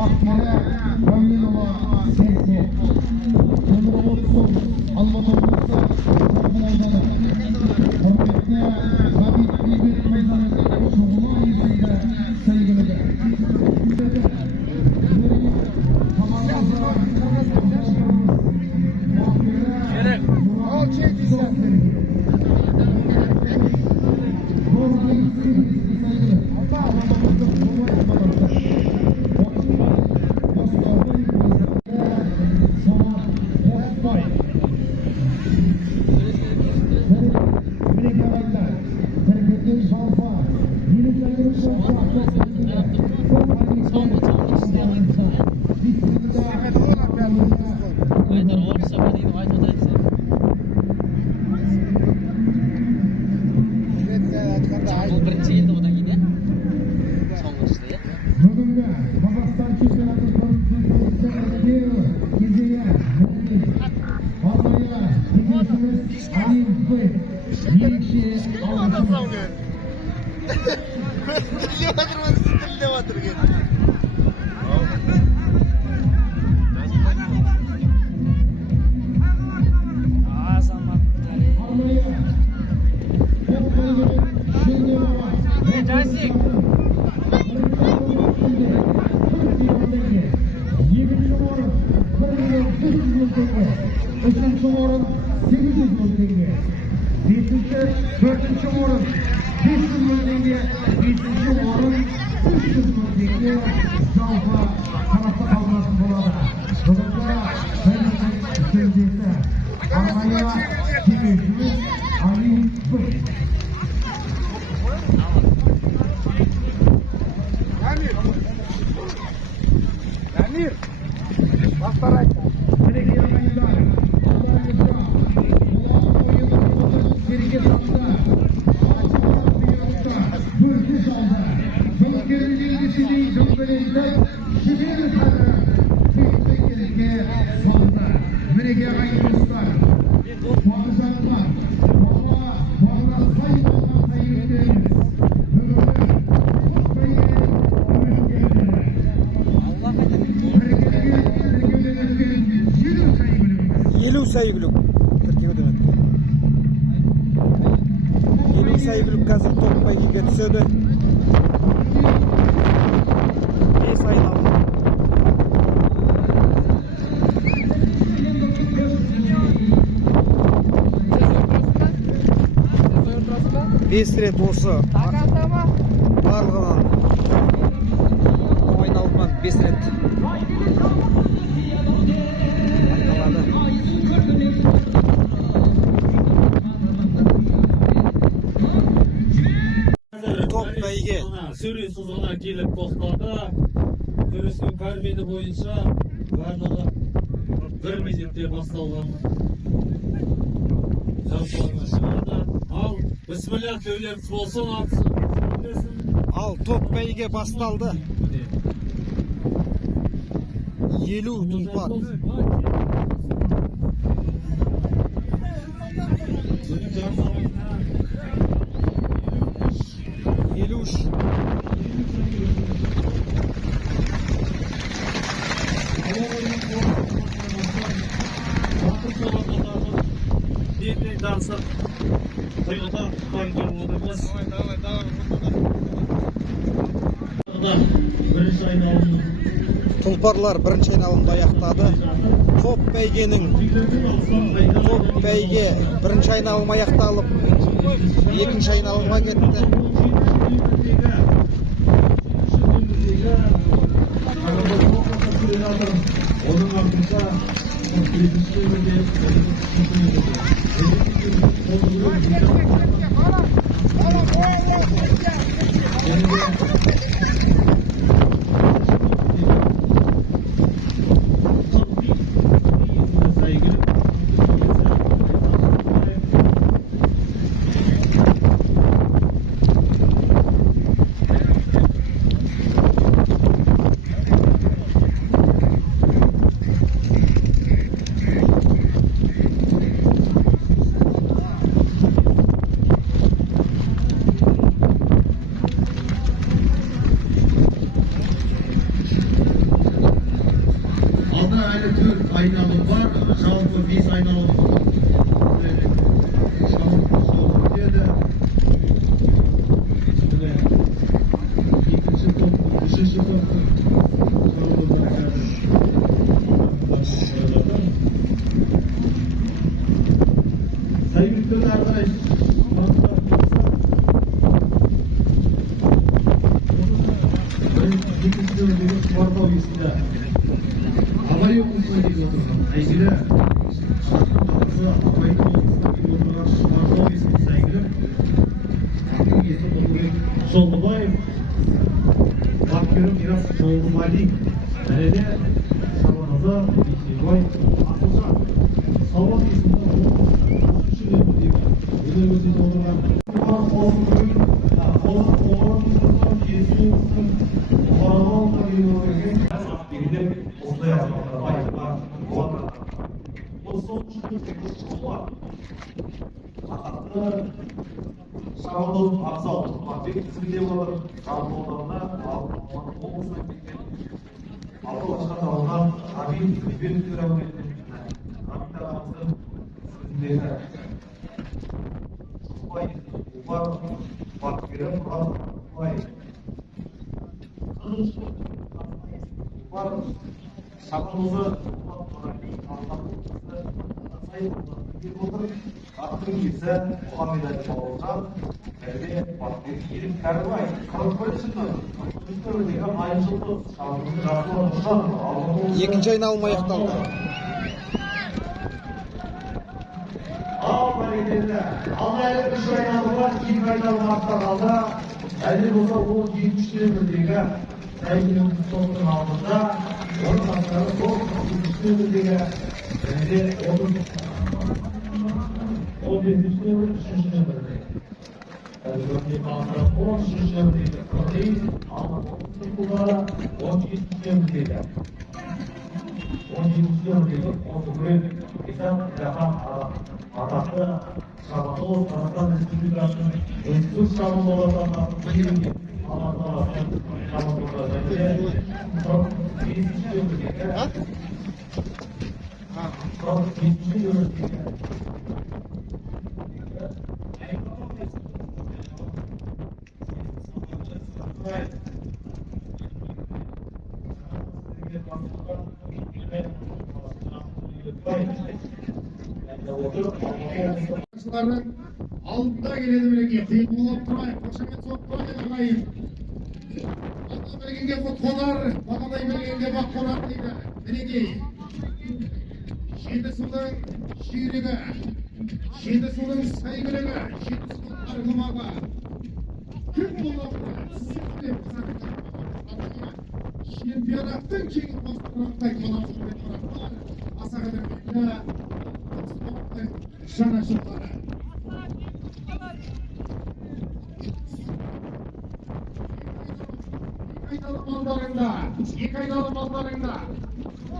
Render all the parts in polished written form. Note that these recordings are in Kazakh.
Mahkere Mevlütova Sersi Ömür Olsun Alman Olmuş'ta Sarpılaydanı Hürmetine Sabit Bilbir Meydanı Şoğula yüzüyle sevgilidir. Bugün Қазақстан чемпионаты кезеңі Алмая кездесіміз Алимбай ерекше Üçüncü orun 800 bin tenge. Dördüncü orun 500 bin tenge. Beşinci orun 300 bin tenge. Жалпы tarafta kalmasın burada. Бүгінгі сөздесі Армания демеушіміз Алимбай. Амир, бастар айтты. Saygülük Türkiye'den ötті. 50 saygülük қазір топ бәйгеге түседі. 5 айналым. Бес рет осы барлығынан ойналған 5 рет айналады. Сөйлесіз ғана келіп тоқтады. Сөйлескен пәрмені бойынша барлығы бір мезетте басталған. Жалпыларға шығарды. Ал, бісміллә сөйлеріміз болсын, атсын. Ал, топ бәйге басталды. 50 тұлпар. Тұлпарлар бірінші айналымды аяқтады. Топ бәйге бірінші айналым аяқталып, екінші айналымға кетті. Оның артынша айналым бар, жалпы 5 айналым өтеді. Екінші топ, үшінші топтың Sayın arkadaş, Spor Bölgesi'nde hava yolculuğuna gidiyordu. Saygılı, havayı yolculuğuna gidiyordu. Spor Bölgesi'nde saygılı. Akıl Soldubayev, Bakıyorum biraz Soldubali, nerede? Sabahınıza Bişirvay, Atılcan, Savun isimde Üniversite olarak Sağolun Aksal Fatih İzmir'de olur. Sağolun'da Oğuz'dan gitmek. Allah'tan Allah'tan Habib bir türevmenin Habib tarafından sizinle Ufak Bakır'ın Vay Ufak Sakımızı Aklın gitse Muhammed Ali olsa Evde Bakır yerim Kervay Korporasyonu Üstöründeki ayrıcalığı Şahımızı rapor Екінші айналым аяқталды. Hareketler. Almanya'da 3 aynalı var, 2 aynalı markta kaldı. 50 olsa o 70 kilometreye Saygı'nın sonunun altında. Onun kasları son 70 kilometreye ve onun 11. kilometre 3. kilometreye. Yani gördüğü kasları 13. kilometreye. Örneğin Almanya'da kullara 17 kilometreye. 17 kilometreye. 19 kita dapat Atasnya Sabatu, Kazakhstan Respublikası'nın Enstitü Şahı Dolar'dan birinci Anadolu'dan Şahı Dolar'dan çok birinci yönetmekte. Çok birinci yönetmekte. Arkadaşların altında gelelim birlikte. Kıyım olup durayım. Koşamet soğuk durayım. Durayım. Bana belgenge bu konar. Bana da belgenge bak konar deydi. Birlikte. Şimdi sudan şiirine. Şimdi sudan saygılına. Şimdi sudan argımağa. Kim olup durayım. Şempiyonatın kengin bastırmakta kalan taraflar. Asakadın birlikte. Şanaşıkları. İlk aydalı mallarında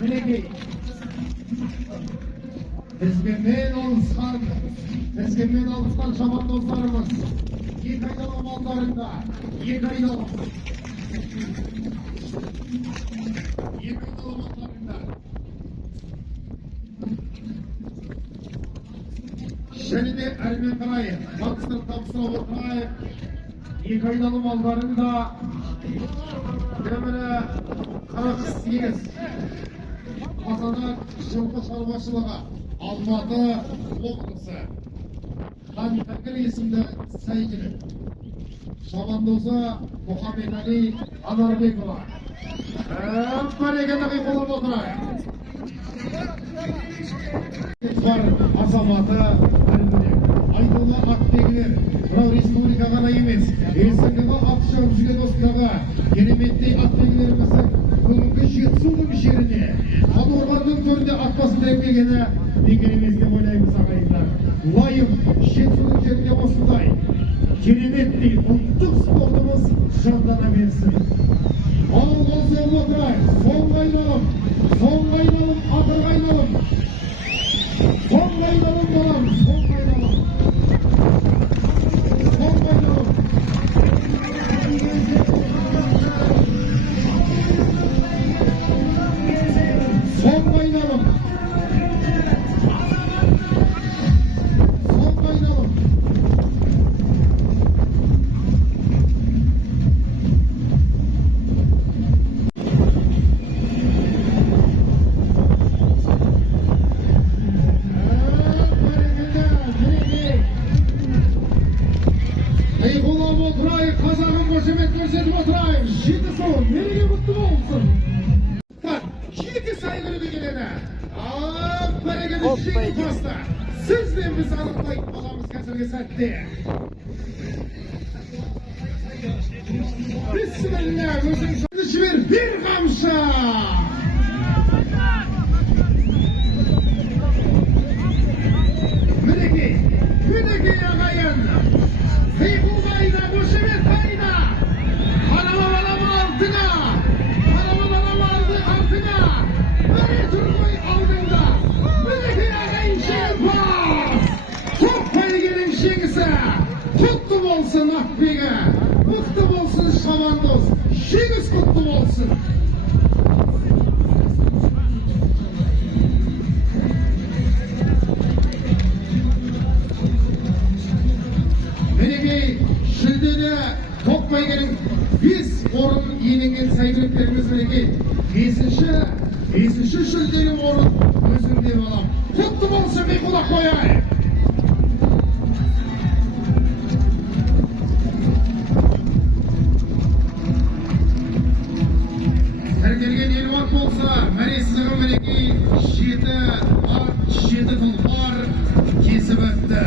Meleki Tezkemen olsan şaman dostlarımız İlk aydalı mallarında İlk aydalı mallarında Şeride Ermen Kırayı Pakistan Tapsıra Kırayı İlk aydalı mallarında Demine 48 Hasanak Şılkı Şarbaşılığı Almatı Loklısı Han Fakir isimde saygılı Şabandozu Muhammed Ali Anarbekova Barekendeki kolum oturayım Var azamаты Айтулы аттегілер Мынау республика ғана емес Ерсіңдігі аты шығып жүрген осындағы кереметтей аттегілеріміздің бүгінгі жетісудың жеріне Талдықорғанның төрінде ат басында келгені бекер емес деп ойлаймыз ағайындар. Лайым жетісудың жерінде осындай кереметтей ұлттық спортымыз жандана берсін. Ал осы отырайық. Соңғы айналым, ақырғы айналым. Соңғы айналым балам, соңғы айналым. Соңғы айналым. отырайық. Жетісу мереке құтты болсын. Жеті сайгүлігі келеді. Берекелі жеңімпазды сіз бен біз анықтайтын боламыз қазіргі сәтте. Бисмилля, өзің шықты жібер, бір қамшы. Мінекей ағайын, қиқыл қайда, қошемет қайда. Қарама балам алтына, қарама балам артына. Міне тұр ғой алдыңда, мінекей ағайын жеңімпаз. Топ бәйгенің жеңісі, құтты болсын Ақбегі, мықты болсын Шабандоз, жеңіс құтты болсын. Мінекей жүлделі топ бәйгенің 5 орын иеленген сәйгүліктеріміз мінекей. 5-ші жүлделі орын өзімде балам. Құтты болсын, бір құлақ қояйық. Тіркелген елуат болса, мәресіздігі мінекей 7 ат, 7 тұлпар кесіп өтті.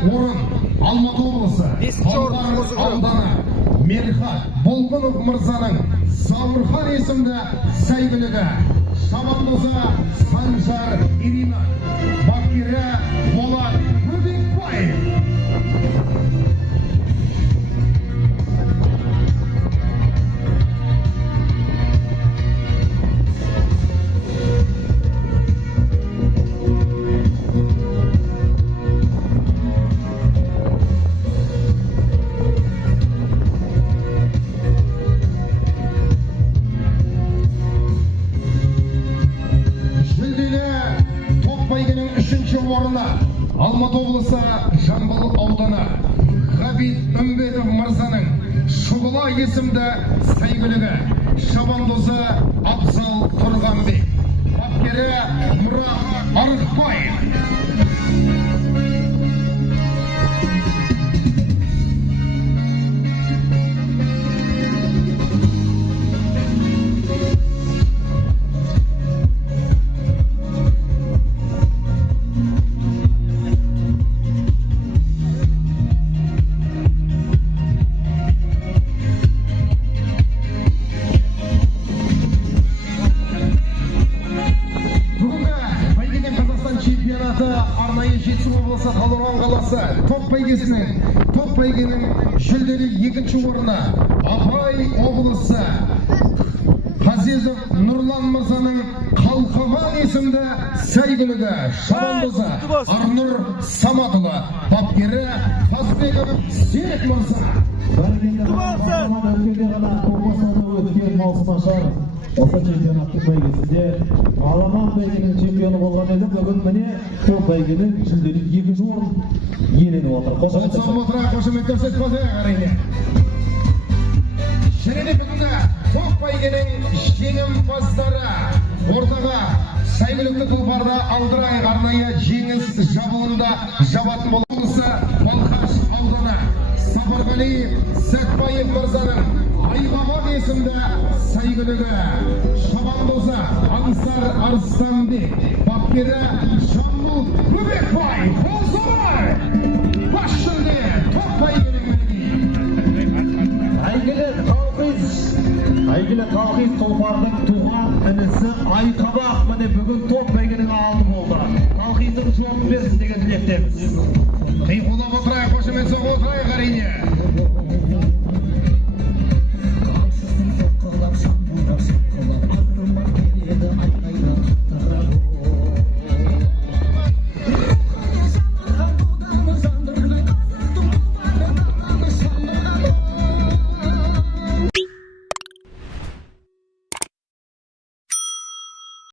Орын Алматы облысы Балқар ауданы Мерхат Болғынов мырзаның Саурхан есімді сәйгүлігі. Шабандозы Санжар Ирина, бапкері Болат Бөбекбаев. Орына Алматы облысы Жамбыл ауданы Ғабит Үмбетов мырзаның Шұғыла есімді сәйгүлігі. Шабандозы Абзал Тұрғанбек, бапкері Мұрат Арықбаев. Арнайы Жетісу облысы Талдықорған қаласы топ бәйгенің жүлделі 2-ші орны Абай облысы Қазезов Нұрлан мырзаның Қалқаман есімді сәйгүлігі. Шабандозы Арнұр Саматұлы, бапкері Қазбеков Серік мырза. Осы чемпионаттың бәйгесінде Аламан бәйгенің чемпионы болған еді. Бүгін міне топ бәйгенің жүлделі 2-ші орын иеленіп отыр. Қошеметтер әрине. Және бүгінгі топ бәйгенің жеңімпаздары ортаға сәйгүлікті тұлпарды алдырайық. Арнайы жеңіс жабылында жабатын болысы Балқаш ауданы Сапарғалиев Сәтбаев мырзаның Айғамақ есімді сәйгүлігі. Шабандозы Аңсар Арыстанбек, бапкері Жамбыл Бөбекбаев. Қозылай! Бас жүлде топ бәйгенің әйгілі Талқиз тұлпардың туған інісі Айқабақ міне бүгін топ бәйгенің алды болды. Талқиздың жолын берсін деген тілектеміз. Қиқулап отырайық, қошемет соғып отырайық әрине.